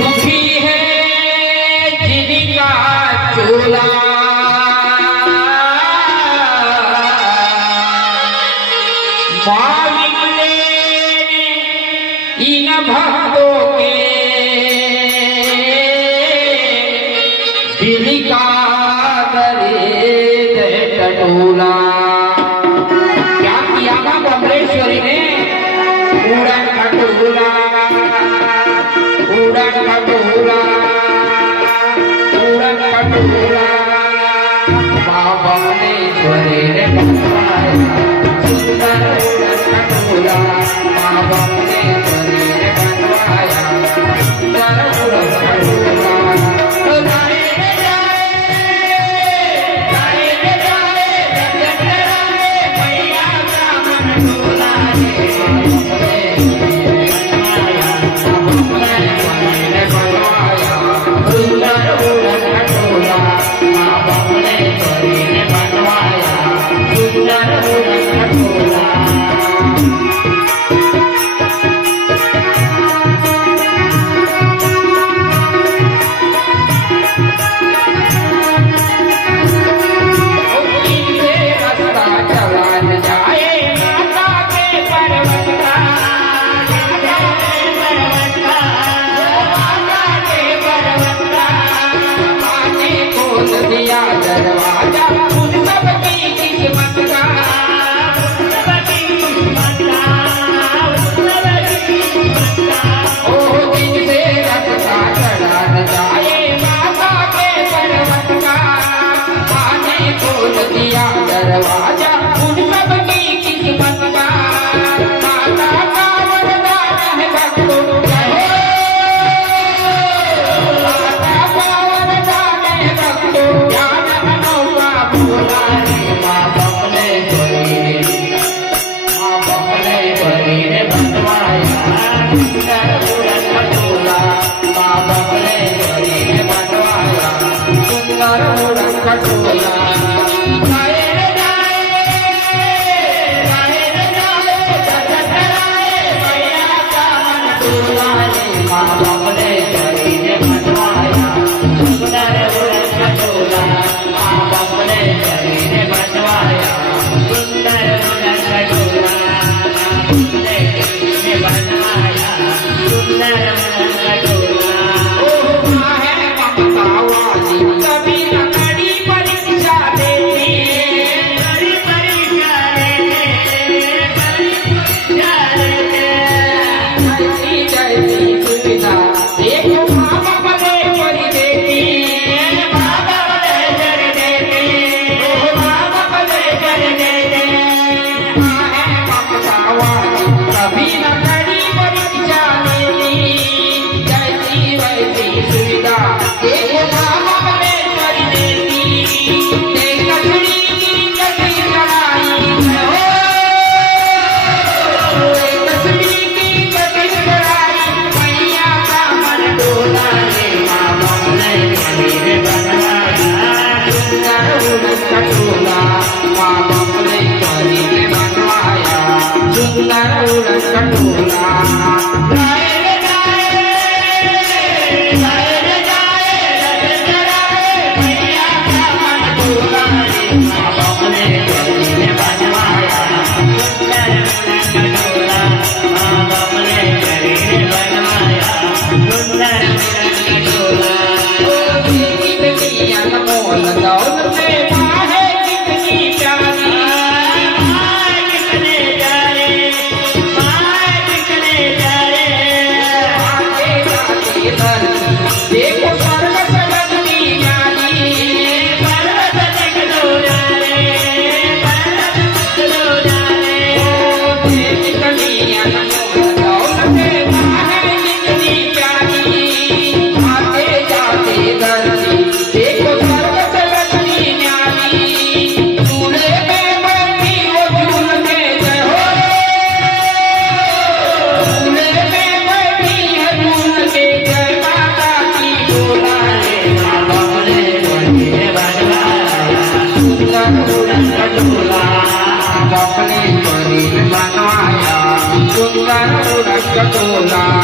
दुखी है जिनका चोला मालिक ने इन भक्तों के दिल का दर्द टटोला। क्या किया था बम्बलेश्वरी ने? उड़न खटोला उड़न खटोला उड़न खटोला बाबा ने बम्बलेश्वरी ने बनवाया सुंदर उड़न खटोला। बाबा ने बम्बलेश्वरी ने बनवाया सुंदर उड़न खटोला। दरवाजा उन सबकी किस्मत का ओ जिनसे रास्ता चढ़ा न जाए माता के पर्वत का आने खोल दिया दरवाजा उन सबकी किस्मत का। माता का वरदान है भक्तों माता का वरदान है भक्तों सुंदर उड़न खटोला।